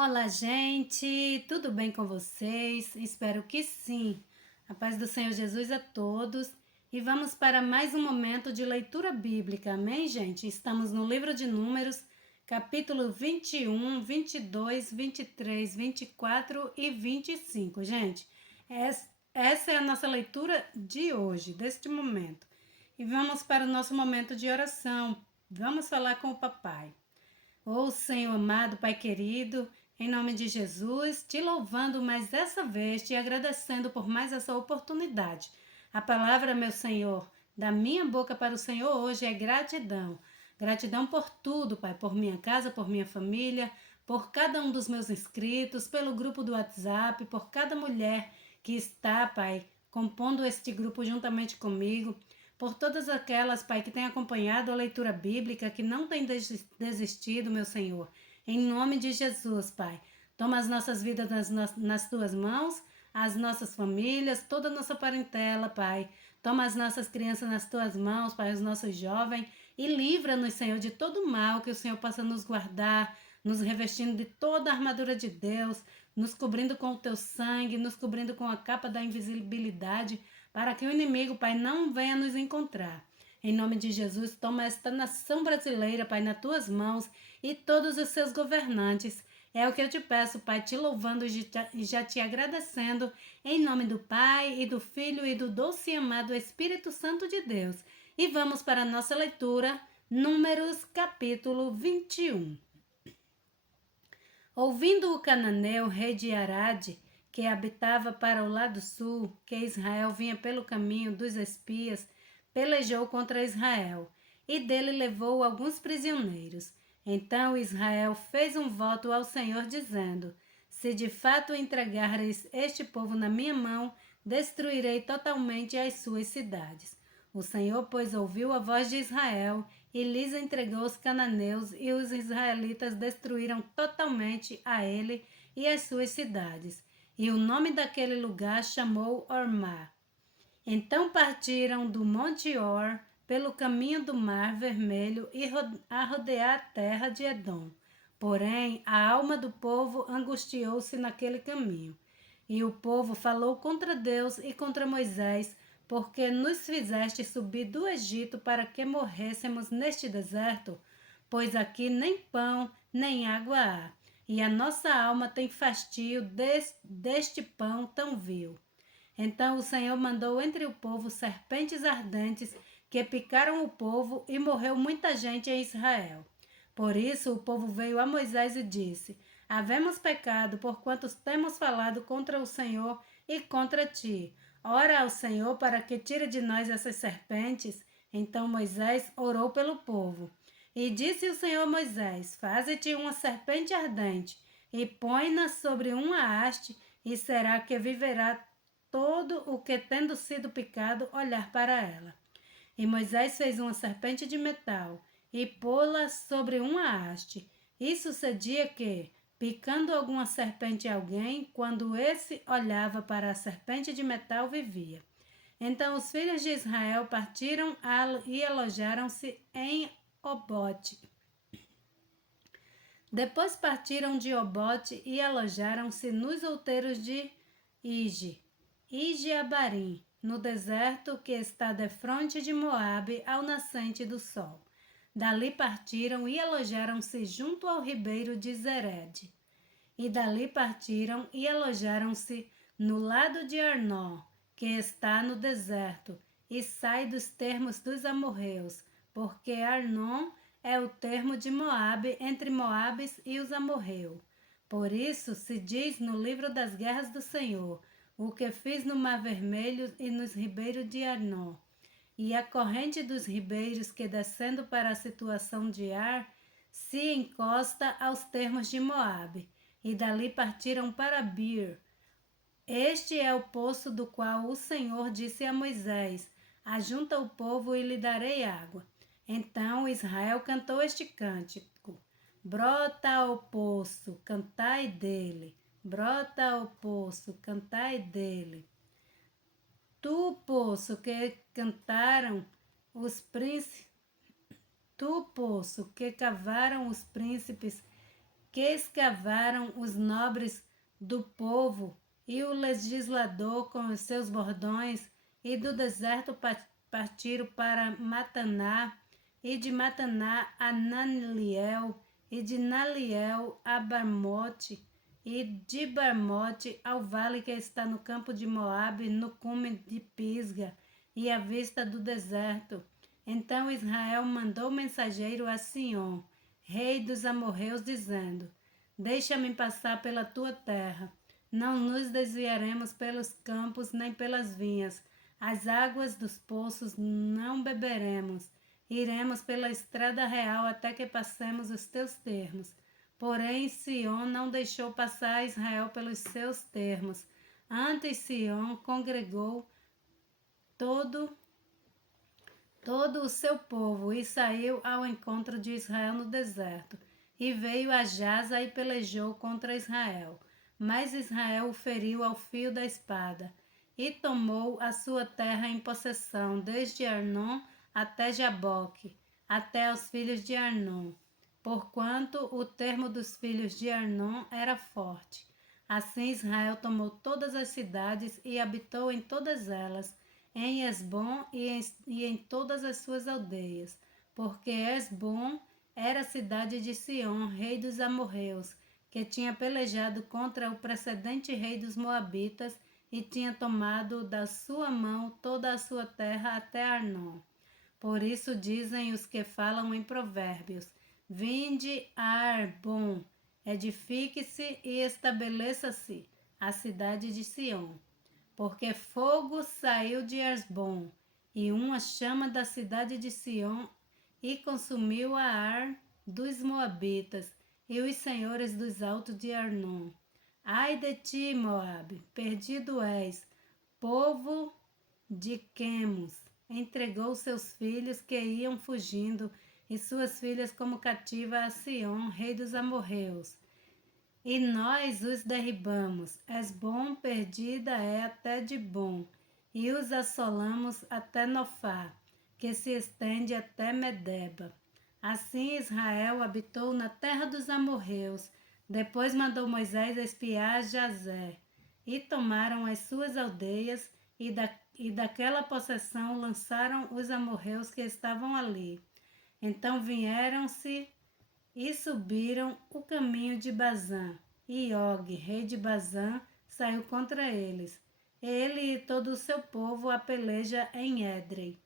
Olá, gente! Tudo bem com vocês? Espero que sim. A paz do Senhor Jesus a todos. E vamos para mais um momento de leitura bíblica, amém, gente? Estamos no livro de Números, capítulo 21, 22, 23, 24 e 25, gente. Essa é a nossa leitura de hoje, deste momento. E vamos para o nosso momento de oração. Vamos falar com o papai. Ô Senhor amado, Pai querido, em nome de Jesus, te louvando mais dessa vez, te agradecendo por mais essa oportunidade. A palavra, meu Senhor, da minha boca para o Senhor hoje é gratidão. Gratidão por tudo, Pai, por minha casa, por minha família, por cada um dos meus inscritos, pelo grupo do WhatsApp, por cada mulher que está, Pai, compondo este grupo juntamente comigo, por todas aquelas, Pai, que têm acompanhado a leitura bíblica, que não têm desistido, meu Senhor. Em nome de Jesus, Pai. Toma as nossas vidas nas tuas mãos, as nossas famílias, toda a nossa parentela, Pai. Toma as nossas crianças nas tuas mãos, Pai, os nossos jovens, e livra-nos, Senhor, de todo mal, que o Senhor possa nos guardar, nos revestindo de toda a armadura de Deus, nos cobrindo com o teu sangue, nos cobrindo com a capa da invisibilidade, para que o inimigo, Pai, não venha nos encontrar. Em nome de Jesus, toma esta nação brasileira, Pai, nas tuas mãos e todos os seus governantes. É o que eu te peço, Pai, te louvando e já te agradecendo, em nome do Pai, e do Filho, e do doce e amado Espírito Santo de Deus. E vamos para a nossa leitura, Números, capítulo 21. Ouvindo o cananeu, rei de Arade, que habitava para o lado sul, que Israel vinha pelo caminho dos espias, pelejou contra Israel, e dele levou alguns prisioneiros. Então Israel fez um voto ao Senhor, dizendo: Se de fato entregares este povo na minha mão, destruirei totalmente as suas cidades. O Senhor, pois, ouviu a voz de Israel e lhes entregou os cananeus, e os israelitas destruíram totalmente a ele e as suas cidades. E o nome daquele lugar chamou Ormá. Então partiram do Monte Or pelo caminho do Mar Vermelho e a rodear a terra de Edom. Porém, a alma do povo angustiou-se naquele caminho. E o povo falou contra Deus e contra Moisés, porque nos fizeste subir do Egito para que morrêssemos neste deserto? Pois aqui nem pão, nem água há, e a nossa alma tem fastio deste pão tão vil. Então o Senhor mandou entre o povo serpentes ardentes que picaram o povo, e morreu muita gente em Israel. Por isso o povo veio a Moisés e disse: Havemos pecado, porquanto temos falado contra o Senhor e contra ti. Ora ao Senhor para que tire de nós essas serpentes. Então Moisés orou pelo povo. E disse o Senhor a Moisés: Faze-te uma serpente ardente, e põe-na sobre uma haste, e será que viverá todo o que, tendo sido picado, olhar para ela. E Moisés fez uma serpente de metal, e pô-la sobre uma haste. E sucedia que, picando alguma serpente a alguém, quando esse olhava para a serpente de metal, vivia. Então os filhos de Israel partiram e alojaram-se em Obote. Depois partiram de Obote e alojaram-se nos outeiros de Ige-Abarim, no deserto que está defronte de Moabe, ao nascente do sol. Dali partiram e alojaram-se junto ao ribeiro de Zered. E dali partiram e alojaram-se no lado de Arnó, que está no deserto, e sai dos termos dos amorreus, porque Arnon é o termo de Moabe entre Moabes e os amorreus. Por isso se diz no livro das guerras do Senhor: o que fiz no Mar Vermelho e nos ribeiros de Arnon. E a corrente dos ribeiros que, descendo para a situação de Ar, se encosta aos termos de Moabe, e dali partiram para Bir. Este é o poço do qual o Senhor disse a Moisés: Ajunta o povo e lhe darei água. Então Israel cantou este cântico: Brota ao poço, cantai dele. Brota ao poço, cantai dele. Tu, poço, que cantaram os príncipes, tu, poço, que cavaram os príncipes, que escavaram os nobres do povo e o legislador com os seus bordões, e do deserto partiram para Mataná, e de Mataná a Naliel, e de Naliel a Bamote, e de Bamote ao vale que está no campo de Moabe, no cume de Pisga, e à vista do deserto. Então Israel mandou mensageiro a Sion, rei dos amorreus, dizendo: Deixa-me passar pela tua terra. Não nos desviaremos pelos campos nem pelas vinhas. As águas dos poços não beberemos. Iremos pela estrada real até que passemos os teus termos. Porém, Sion não deixou passar Israel pelos seus termos. Antes, Sion congregou todo o seu povo e saiu ao encontro de Israel no deserto. E veio a Jaza e pelejou contra Israel. Mas Israel o feriu ao fio da espada e tomou a sua terra em possessão, desde Arnon até Jaboque, até os filhos de Arnon, porquanto o termo dos filhos de Arnon era forte. Assim Israel tomou todas as cidades e habitou em todas elas, em Esbom e em todas as suas aldeias, porque Esbom era a cidade de Sion, rei dos amorreus, que tinha pelejado contra o precedente rei dos moabitas e tinha tomado da sua mão toda a sua terra até Arnon. Por isso dizem os que falam em provérbios: Vinde a Arbom, edifique-se e estabeleça-se a cidade de Sion. Porque fogo saiu de Esbom, e uma chama da cidade de Sion, e consumiu a Ar dos moabitas, e os senhores dos altos de Arnon. Ai de ti, Moabe, perdido és, povo de Quemos, entregou seus filhos que iam fugindo, e suas filhas como cativa a Sion, rei dos amorreus. E nós os derribamos. Esbom perdida é até Dibom, e os assolamos até Nofá, que se estende até Medeba. Assim Israel habitou na terra dos amorreus. Depois mandou Moisés espiar Jazer, e tomaram as suas aldeias, e daquela possessão lançaram os amorreus que estavam ali. Então vieram-se e subiram o caminho de Bazã, e Og, rei de Bazã, saiu contra eles. Ele e todo o seu povo a peleja em Édrei.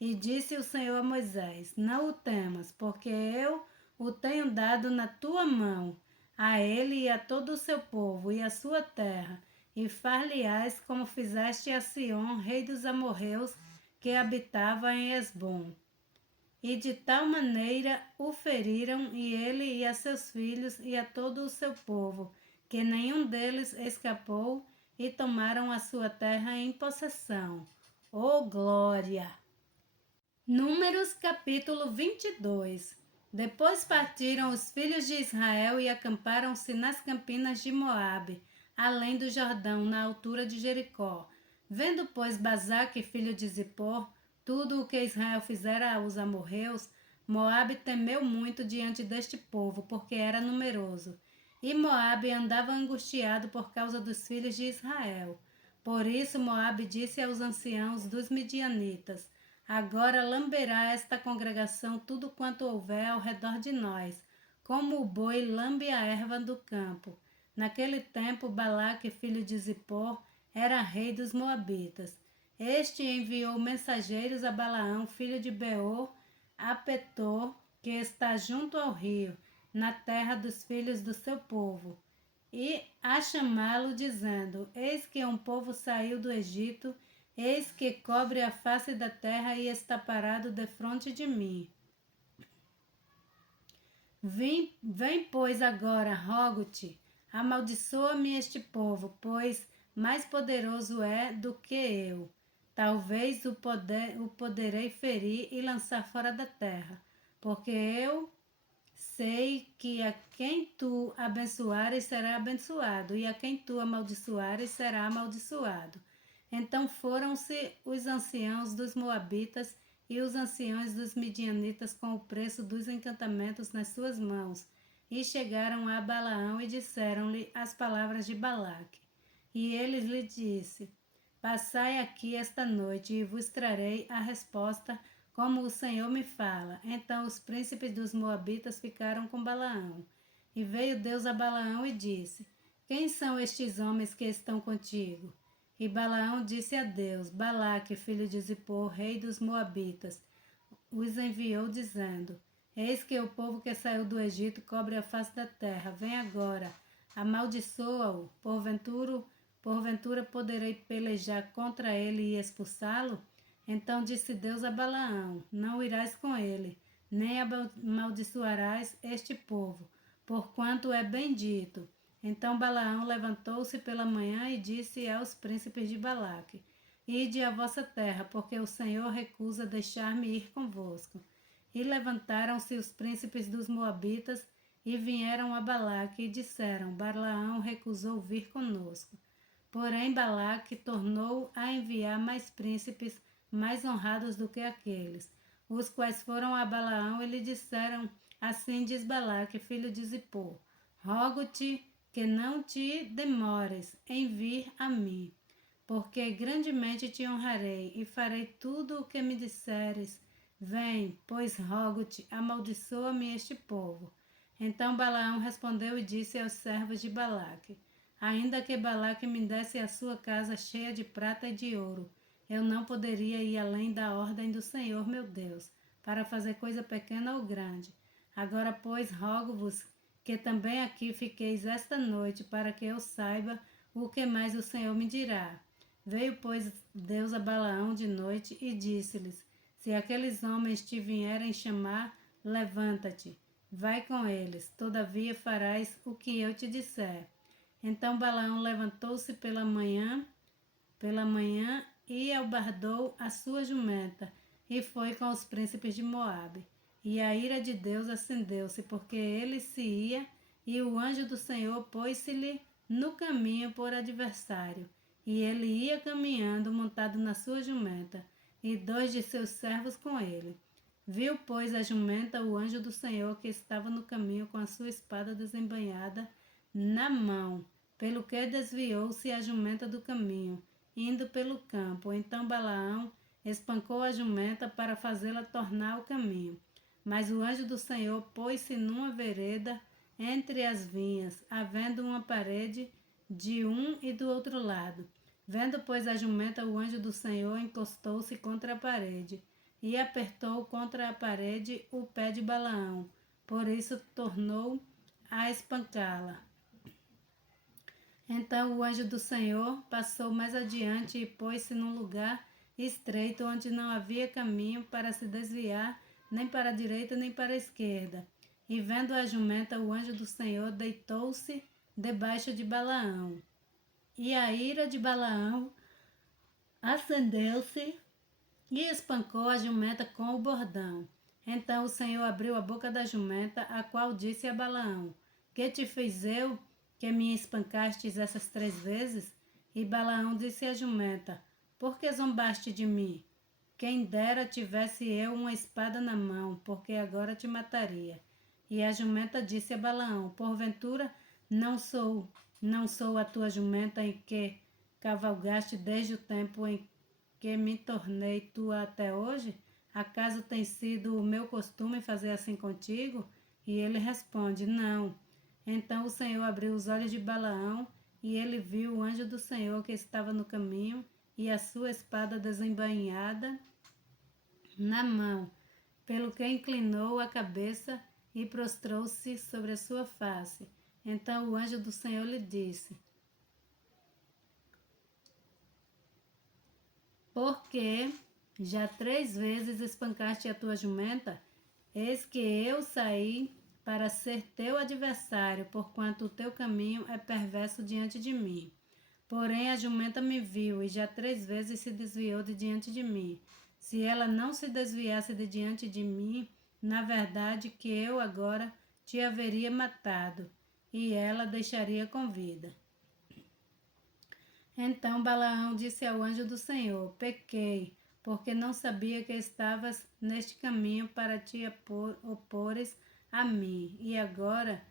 E disse o Senhor a Moisés: Não o temas, porque eu o tenho dado na tua mão, a ele e a todo o seu povo e a sua terra, e far-lhe-ás como fizeste a Sion, rei dos amorreus, que habitava em Esbom. E de tal maneira o feriram, e ele e a seus filhos e a todo o seu povo, que nenhum deles escapou, e tomaram a sua terra em possessão. Oh, glória! Números capítulo 22. Depois partiram os filhos de Israel e acamparam-se nas campinas de Moabe, além do Jordão, na altura de Jericó. Vendo, pois, Basaque, filho de Zippor, tudo o que Israel fizera aos amorreus, Moabe temeu muito diante deste povo, porque era numeroso. E Moabe andava angustiado por causa dos filhos de Israel. Por isso Moabe disse aos anciãos dos midianitas: Agora lamberá esta congregação tudo quanto houver ao redor de nós, como o boi lambe a erva do campo. Naquele tempo Balaque, filho de Zippor, era rei dos moabitas. Este enviou mensageiros a Balaão, filho de Beor, a Petor, que está junto ao rio, na terra dos filhos do seu povo, e a chamá-lo, dizendo: Eis que um povo saiu do Egito, eis que cobre a face da terra e está parado defronte de mim. Vem, pois, agora, rogo-te, amaldiçoa-me este povo, pois mais poderoso é do que eu. Talvez o poderei ferir e lançar fora da terra, porque eu sei que a quem tu abençoares será abençoado, e a quem tu amaldiçoares será amaldiçoado. Então foram-se os anciãos dos moabitas e os anciãos dos midianitas com o preço dos encantamentos nas suas mãos, e chegaram a Balaão e disseram-lhe as palavras de Balaque. E ele lhe disse: Passai aqui esta noite e vos trarei a resposta como o Senhor me fala. Então os príncipes dos moabitas ficaram com Balaão. E veio Deus a Balaão e disse: Quem são estes homens que estão contigo? E Balaão disse a Deus: Balaque, filho de Zippor, rei dos moabitas, os enviou dizendo: Eis que o povo que saiu do Egito cobre a face da terra. Vem agora, amaldiçoa-o. Porventura poderei pelejar contra ele e expulsá-lo? Então disse Deus a Balaão: Não irás com ele, nem amaldiçoarás este povo, porquanto é bendito. Então Balaão levantou-se pela manhã e disse aos príncipes de Balaque: Ide à vossa terra, porque o Senhor recusa deixar-me ir convosco. E levantaram-se os príncipes dos moabitas e vieram a Balaque e disseram: Balaão recusou vir conosco. Porém Balaque tornou a enviar mais príncipes mais honrados do que aqueles, os quais foram a Balaão e lhe disseram: Assim diz Balaque, filho de Zippor: Rogo-te que não te demores em vir a mim, porque grandemente te honrarei e farei tudo o que me disseres. Vem, pois rogo-te, amaldiçoa-me este povo. Então Balaão respondeu e disse aos servos de Balaque: Ainda que Balaque me desse a sua casa cheia de prata e de ouro, eu não poderia ir além da ordem do Senhor meu Deus, para fazer coisa pequena ou grande. Agora, pois, rogo-vos que também aqui fiqueis esta noite, para que eu saiba o que mais o Senhor me dirá. Veio, pois, Deus a Balaão de noite e disse-lhes: Se aqueles homens te vierem chamar, levanta-te, vai com eles, todavia farás o que eu te disser. Então Balaão levantou-se pela manhã e albardou a sua jumenta, e foi com os príncipes de Moabe. E a ira de Deus acendeu-se, porque ele se ia, e o anjo do Senhor pôs-se-lhe no caminho por adversário. E ele ia caminhando, montado na sua jumenta, e 2 de seus servos com ele. Viu, pois, a jumenta o anjo do Senhor, que estava no caminho com a sua espada desembainhada na mão, pelo que desviou-se a jumenta do caminho, indo pelo campo. Então Balaão espancou a jumenta para fazê-la tornar ao caminho. Mas o anjo do Senhor pôs-se numa vereda entre as vinhas, havendo uma parede de um e do outro lado. Vendo, pois, a jumenta, o anjo do Senhor encostou-se contra a parede e apertou contra a parede o pé de Balaão. Por isso tornou a espancá-la. Então o anjo do Senhor passou mais adiante e pôs-se num lugar estreito onde não havia caminho para se desviar nem para a direita nem para a esquerda. E vendo a jumenta, o anjo do Senhor deitou-se debaixo de Balaão. E a ira de Balaão acendeu-se e espancou a jumenta com o bordão. Então o Senhor abriu a boca da jumenta, a qual disse a Balaão: Que te fiz eu, que me espancastes essas 3 vezes? E Balaão disse à jumenta: Por que zombaste de mim? Quem dera tivesse eu uma espada na mão, porque agora te mataria. E a jumenta disse a Balaão: Porventura não sou a tua jumenta em que cavalgaste desde o tempo em que me tornei tua até hoje? Acaso tem sido o meu costume fazer assim contigo? E ele responde: Não. Então o Senhor abriu os olhos de Balaão, e ele viu o anjo do Senhor que estava no caminho, e a sua espada desembainhada na mão, pelo que inclinou a cabeça e prostrou-se sobre a sua face. Então o anjo do Senhor lhe disse: Porque já 3 vezes espancaste a tua jumenta? Eis que eu saí para ser teu adversário, porquanto o teu caminho é perverso diante de mim. Porém a jumenta me viu e já 3 vezes se desviou de diante de mim. Se ela não se desviasse de diante de mim, na verdade que eu agora te haveria matado, e ela deixaria com vida. Então Balaão disse ao anjo do Senhor: Pequei, porque não sabia que estavas neste caminho para te opores a mim. E agora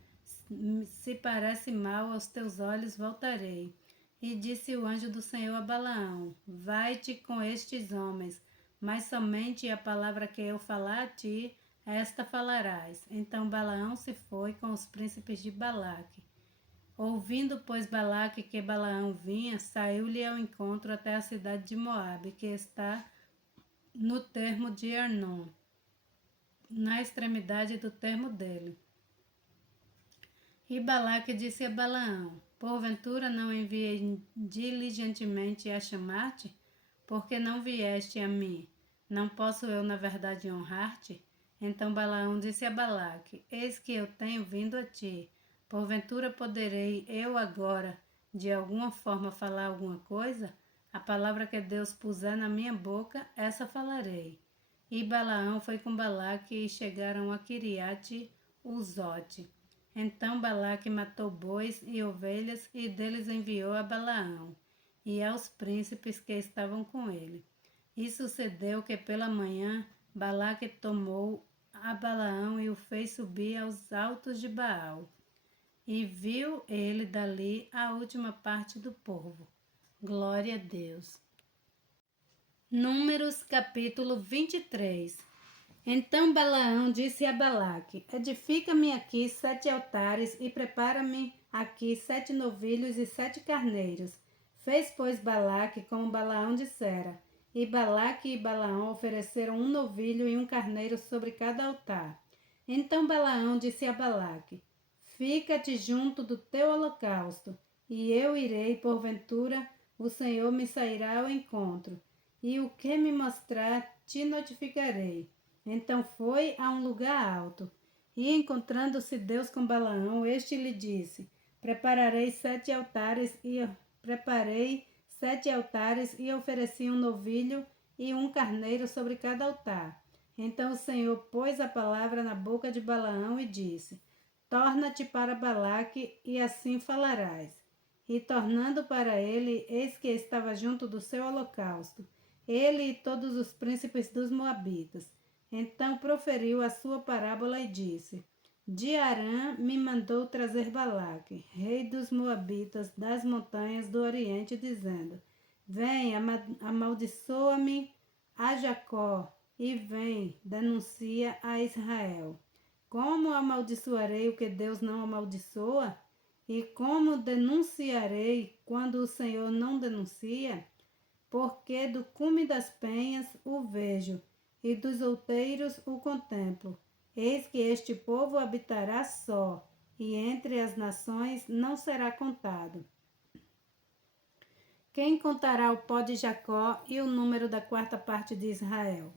se parece mal aos teus olhos, voltarei. E disse o anjo do Senhor a Balaão: Vai-te com estes homens, mas somente a palavra que eu falar a ti, esta falarás. Então Balaão se foi com os príncipes de Balaque. Ouvindo, pois, Balaque que Balaão vinha, saiu-lhe ao encontro até a cidade de Moabe, que está no termo de Hernon, na extremidade do termo dele. E Balaque disse a Balaão: Porventura não enviei diligentemente a chamar-te? Porque não vieste a mim? Não posso eu, na verdade, honrar-te? Então Balaão disse a Balaque: Eis que eu tenho vindo a ti. Porventura poderei eu agora, de alguma forma, falar alguma coisa? A palavra que Deus puser na minha boca, essa falarei. E Balaão foi com Balaque e chegaram a Quiriate-Uzote. Então Balaque matou bois e ovelhas e deles enviou a Balaão e aos príncipes que estavam com ele. E sucedeu que pela manhã Balaque tomou a Balaão e o fez subir aos altos de Baal. E viu ele dali a última parte do povo. Glória a Deus. Números capítulo 23. Então Balaão disse a Balaque: Edifica-me aqui 7 altares e prepara-me aqui 7 novilhos e 7 carneiros. Fez, pois, Balaque como Balaão dissera. E Balaque e Balaão ofereceram um novilho e um carneiro sobre cada altar. Então Balaão disse a Balaque: Fica-te junto do teu holocausto, e eu irei, porventura, o Senhor me sairá ao encontro, e o que me mostrar te notificarei. Então foi a um lugar alto, e encontrando-se Deus com Balaão, este lhe disse: Preparei 7 altares e ofereci um novilho e um carneiro sobre cada altar. Então o Senhor pôs a palavra na boca de Balaão e disse: Torna-te para Balaque e assim falarás. E tornando para ele, eis que estava junto do seu holocausto, ele e todos os príncipes dos moabitas. Então proferiu a sua parábola e disse: De Arã me mandou trazer Balaque, rei dos moabitas, das montanhas do Oriente, dizendo: Vem, amaldiçoa-me a Jacó, e vem, denuncia a Israel. Como amaldiçoarei o que Deus não amaldiçoa? E como denunciarei quando o Senhor não denuncia? Porque do cume das penhas o vejo, e dos outeiros o contemplo. Eis que este povo habitará só, e entre as nações não será contado. Quem contará o pó de Jacó e o número da 4ª parte de Israel?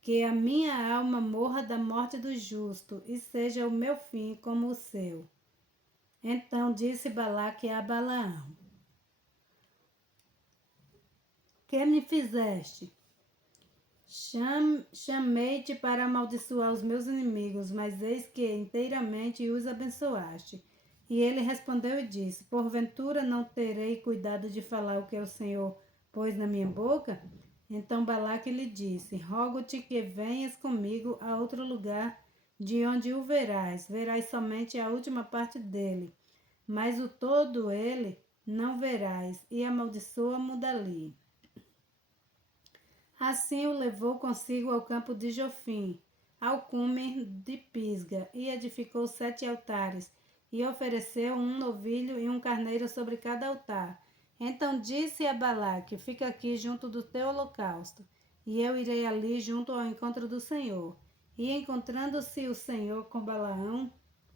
Que a minha alma morra da morte do justo, e seja o meu fim como o seu. Então disse Balaque a Balaão: Que me fizeste? Chamei-te para amaldiçoar os meus inimigos, mas eis que inteiramente os abençoaste. E ele respondeu e disse: Porventura não terei cuidado de falar o que o Senhor pôs na minha boca? Então Balaque lhe disse: Rogo-te que venhas comigo a outro lugar, de onde o verás somente a última parte dele, mas o todo ele não verás, e amaldiçoa-mo dali. Assim o levou consigo ao campo de Jofim, ao cume de Pisga, e edificou 7 altares, e ofereceu um novilho e um carneiro sobre cada altar. Então disse a Balaque: Fica aqui junto do teu holocausto, e eu irei ali junto ao encontro do Senhor. E encontrando-se o Senhor com Balaão,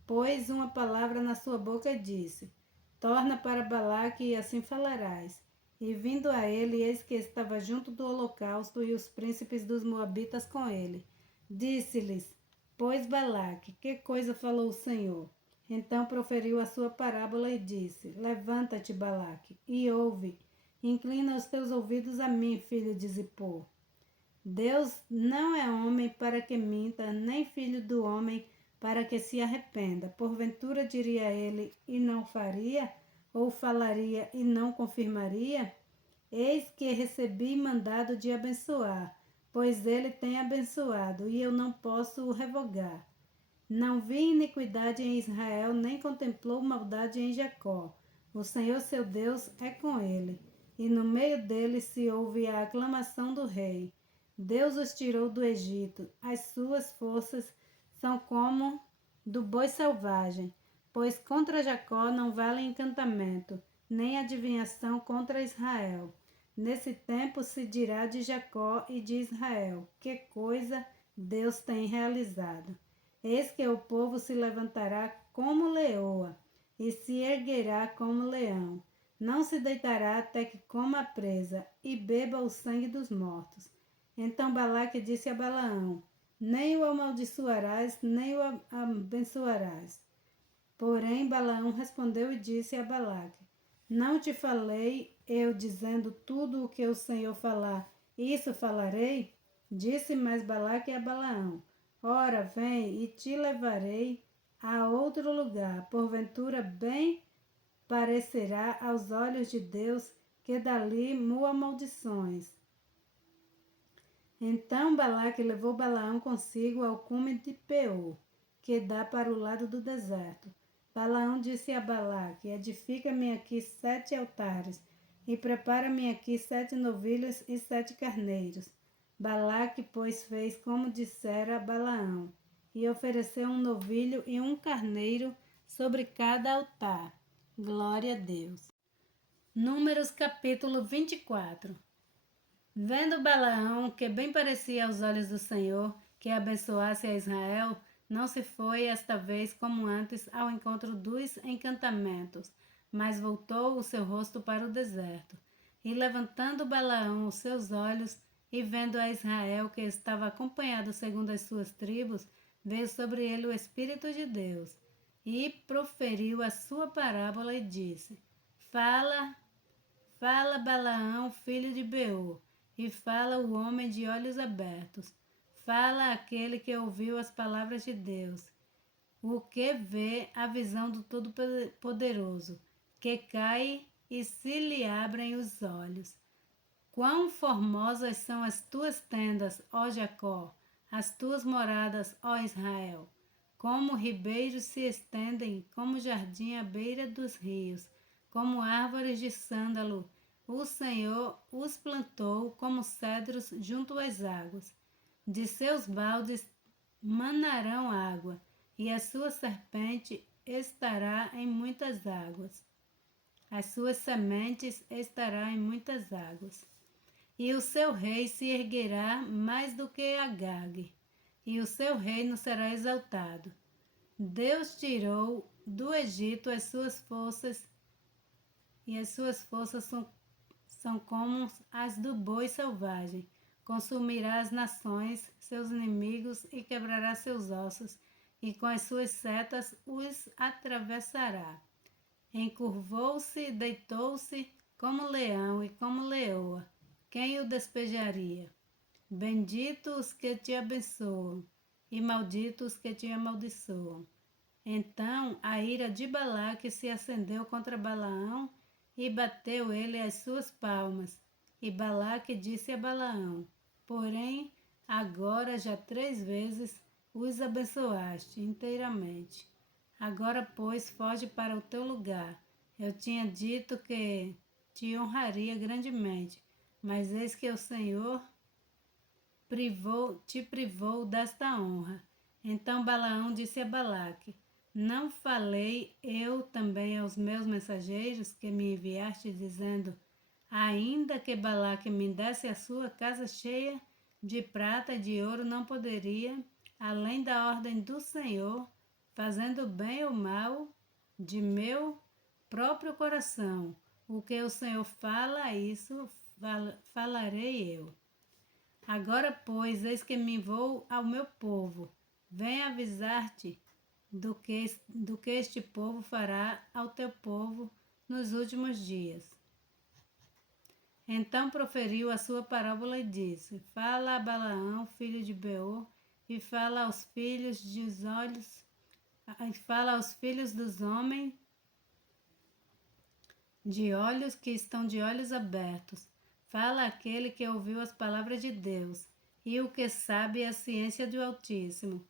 pôs uma palavra na sua boca e disse: Torna para Balaque e assim falarás. E vindo a ele, eis que estava junto do holocausto e os príncipes dos moabitas com ele. Disse-lhes, pois Balaque: Que coisa falou o Senhor? Então proferiu a sua parábola e disse: Levanta-te, Balaque, e ouve. Inclina os teus ouvidos a mim, filho de Zippor. Deus não é homem para que minta, nem filho do homem para que se arrependa. Porventura diria ele e não faria? Ou falaria e não confirmaria? Eis que recebi mandado de abençoar, pois ele tem abençoado, e eu não posso o revogar. Não vi iniquidade em Israel, nem contemplou maldade em Jacó. O Senhor seu Deus é com ele, e no meio dele se ouve a aclamação do rei. Deus os tirou do Egito, as suas forças são como do boi selvagem, pois contra Jacó não vale encantamento, nem adivinhação contra Israel. Nesse tempo se dirá de Jacó e de Israel, que coisa Deus tem realizado. Eis que o povo se levantará como leoa, e se erguerá como leão. Não se deitará até que coma a presa, e beba o sangue dos mortos. Então Balaque disse a Balaão: nem o amaldiçoarás, nem o abençoarás. Porém Balaão respondeu e disse a Balaque: não te falei eu dizendo tudo o que o Senhor falar, isso falarei? Disse mais Balaque a Balaão: ora, vem e te levarei a outro lugar. Porventura bem parecerá aos olhos de Deus que dali mu amaldições. Então Balaque levou Balaão consigo ao cume de Peor, que dá para o lado do deserto. Balaão disse a Balaque: edifica-me aqui 7 altares, e prepara-me aqui 7 novilhos e 7 carneiros. Balaque, pois, fez como dissera Balaão, e ofereceu um novilho e um carneiro sobre cada altar. Glória a Deus. Números capítulo 24. Vendo Balaão, que bem parecia aos olhos do Senhor, que abençoasse a Israel, não se foi esta vez como antes ao encontro dos encantamentos, mas voltou o seu rosto para o deserto. E levantando Balaão os seus olhos, e vendo a Israel, que estava acompanhado segundo as suas tribos, veio sobre ele o Espírito de Deus, e proferiu a sua parábola e disse: Fala, Balaão, filho de Beor, e fala o homem de olhos abertos. Fala aquele que ouviu as palavras de Deus, o que vê a visão do Todo-Poderoso, que cai e se lhe abrem os olhos. Quão formosas são as tuas tendas, ó Jacó, as tuas moradas, ó Israel. Como ribeiros se estendem, como jardim à beira dos rios, como árvores de sândalo, o Senhor os plantou como cedros junto às águas. De seus baldes manarão água, e a sua serpente estará em muitas águas. As suas sementes estará em muitas águas. E o seu rei se erguerá mais do que Agag, e o seu reino será exaltado. Deus tirou do Egito as suas forças, e as suas forças são como as do boi selvagem. Consumirá as nações, seus inimigos, e quebrará seus ossos, e com as suas setas os atravessará. Encurvou-se, deitou-se como leão e como leoa. Quem o despejaria? Benditos os que te abençoam, e malditos os que te amaldiçoam. Então a ira de Balaque se acendeu contra Balaão, e bateu ele as suas palmas. E Balaque disse a Balaão: porém, agora já 3 vezes os abençoaste inteiramente. Agora, pois, foge para o teu lugar. Eu tinha dito que te honraria grandemente, mas eis que o Senhor te privou desta honra. Então Balaão disse a Balaque: não falei eu também aos meus mensageiros que me enviaste, dizendo: ainda que Balaque me desse a sua casa cheia de prata e de ouro, não poderia, além da ordem do Senhor, fazendo bem ou mal, de meu próprio coração. O que o Senhor fala, isso falarei eu. Agora, pois, eis que me vou ao meu povo. Venha avisar-te do que este povo fará ao teu povo nos últimos dias. Então proferiu a sua parábola e disse: fala a Balaão, filho de Beor, e fala aos filhos dos homens de olhos que estão de olhos abertos. Fala aquele que ouviu as palavras de Deus, e o que sabe a ciência do Altíssimo.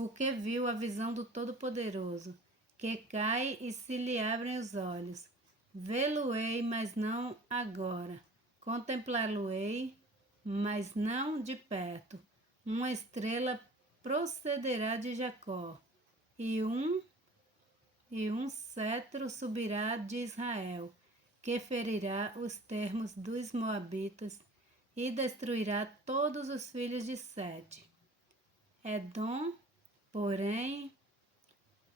o que viu a visão do Todo-Poderoso, que cai e se lhe abrem os olhos. Vê-lo-ei, mas não agora. Contemplá-lo-ei, mas não de perto. Uma estrela procederá de Jacó, e um cetro subirá de Israel, que ferirá os termos dos Moabitas e destruirá todos os filhos de Sete. Edom, porém,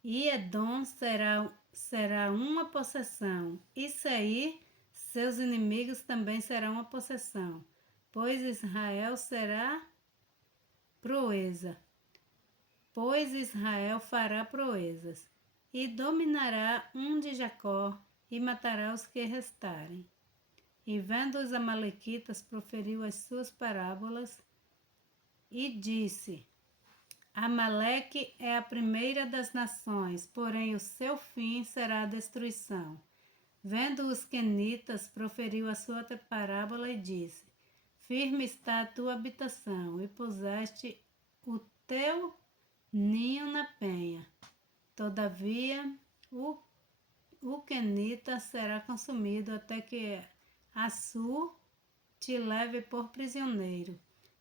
Edom será uma possessão, e Seir, seus inimigos, também serão uma possessão, pois Israel será proeza. Pois Israel fará proezas, e dominará um de Jacó, e matará os que restarem. E vendo os amalequitas, proferiu as suas parábolas, e disse: Amaleque é a primeira das nações, porém o seu fim será a destruição. Vendo os quenitas, proferiu a sua parábola e disse: Firme está a tua habitação, e puseste o teu ninho na penha. Todavia, o quenita será consumido até que Assur te leve por prisioneiro.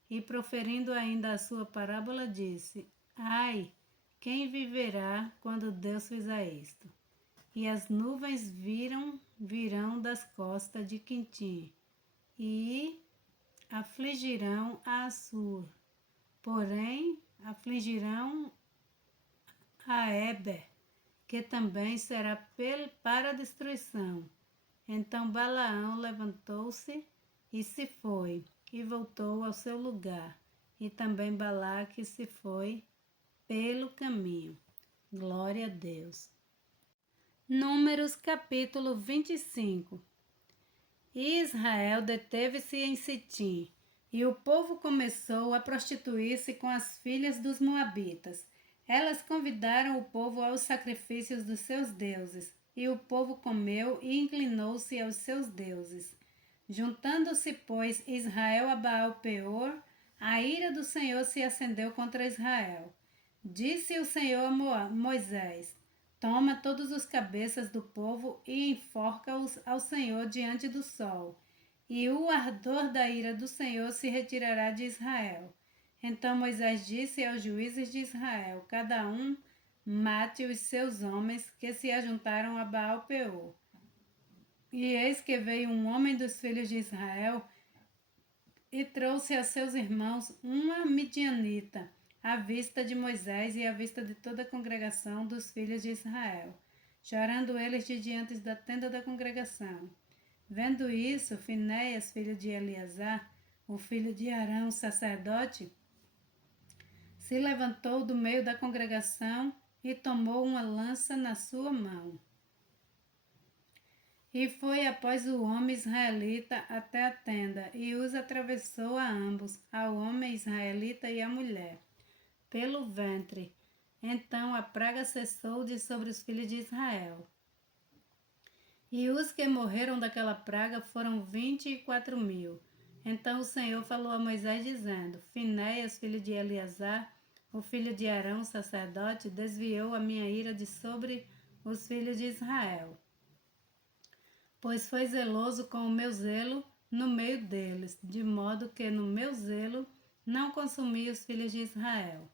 E proferindo ainda a sua parábola, disse: Ai, quem viverá quando Deus fizer isto? E as nuvens virão das costas de Quintim, e afligirão a Assur, porém afligirão a Eber, que também será para a destruição. Então Balaão levantou-se e se foi, e voltou ao seu lugar, e também Balaque se foi pelo caminho. Glória a Deus. Números capítulo 25. Israel deteve-se em Sitim, e o povo começou a prostituir-se com as filhas dos moabitas. Elas convidaram o povo aos sacrifícios dos seus deuses, e o povo comeu e inclinou-se aos seus deuses. Juntando-se, pois, Israel a Baal-peor, a ira do Senhor se acendeu contra Israel. Disse o Senhor a Moisés: Toma todos os cabeças do povo e enforca-os ao Senhor diante do sol, e o ardor da ira do Senhor se retirará de Israel. Então Moisés disse aos juízes de Israel: Cada um mate os seus homens que se ajuntaram a Baal-peor. E eis que veio um homem dos filhos de Israel e trouxe a seus irmãos uma midianita, à vista de Moisés e à vista de toda a congregação dos filhos de Israel, chorando eles de diante da tenda da congregação. Vendo isso, Finéias, filho de Eleazar, o filho de Arão, sacerdote, se levantou do meio da congregação e tomou uma lança na sua mão. E foi após o homem israelita até a tenda, e os atravessou a ambos, ao homem israelita e à mulher, pelo ventre. Então a praga cessou de sobre os filhos de Israel. E os que morreram daquela praga foram 24.000. Então o Senhor falou a Moisés, dizendo: Finéias, filho de Eleazar, o filho de Arão, sacerdote, desviou a minha ira de sobre os filhos de Israel, pois foi zeloso com o meu zelo no meio deles, de modo que no meu zelo não consumi os filhos de Israel.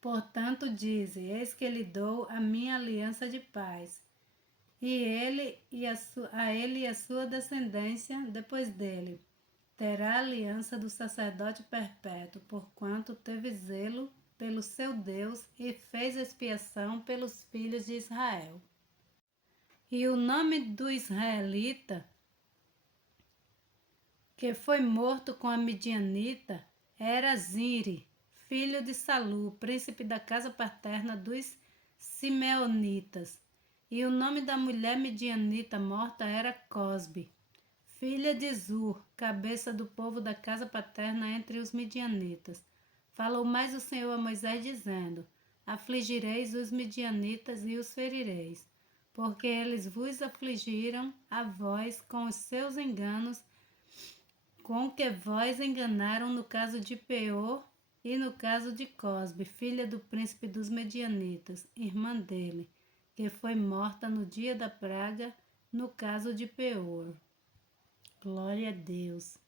Portanto, dize: Eis que lhe dou a minha aliança de paz, e ele e a sua descendência depois dele terá a aliança do sacerdote perpétuo, porquanto teve zelo pelo seu Deus e fez expiação pelos filhos de Israel. E o nome do israelita que foi morto com a midianita era Ziri, filho de Salu, príncipe da casa paterna dos Simeonitas. E o nome da mulher midianita morta era Cosbe, filha de Zur, cabeça do povo da casa paterna entre os midianitas. Falou mais o Senhor a Moisés, dizendo: Afligireis os midianitas e os ferireis, porque eles vos afligiram a vós com os seus enganos, com que vós enganaram no caso de Peor, E no caso de Cosbe, filha do príncipe dos Medianitas, irmã dele, que foi morta no dia da praga, no caso de Peor. Glória a Deus.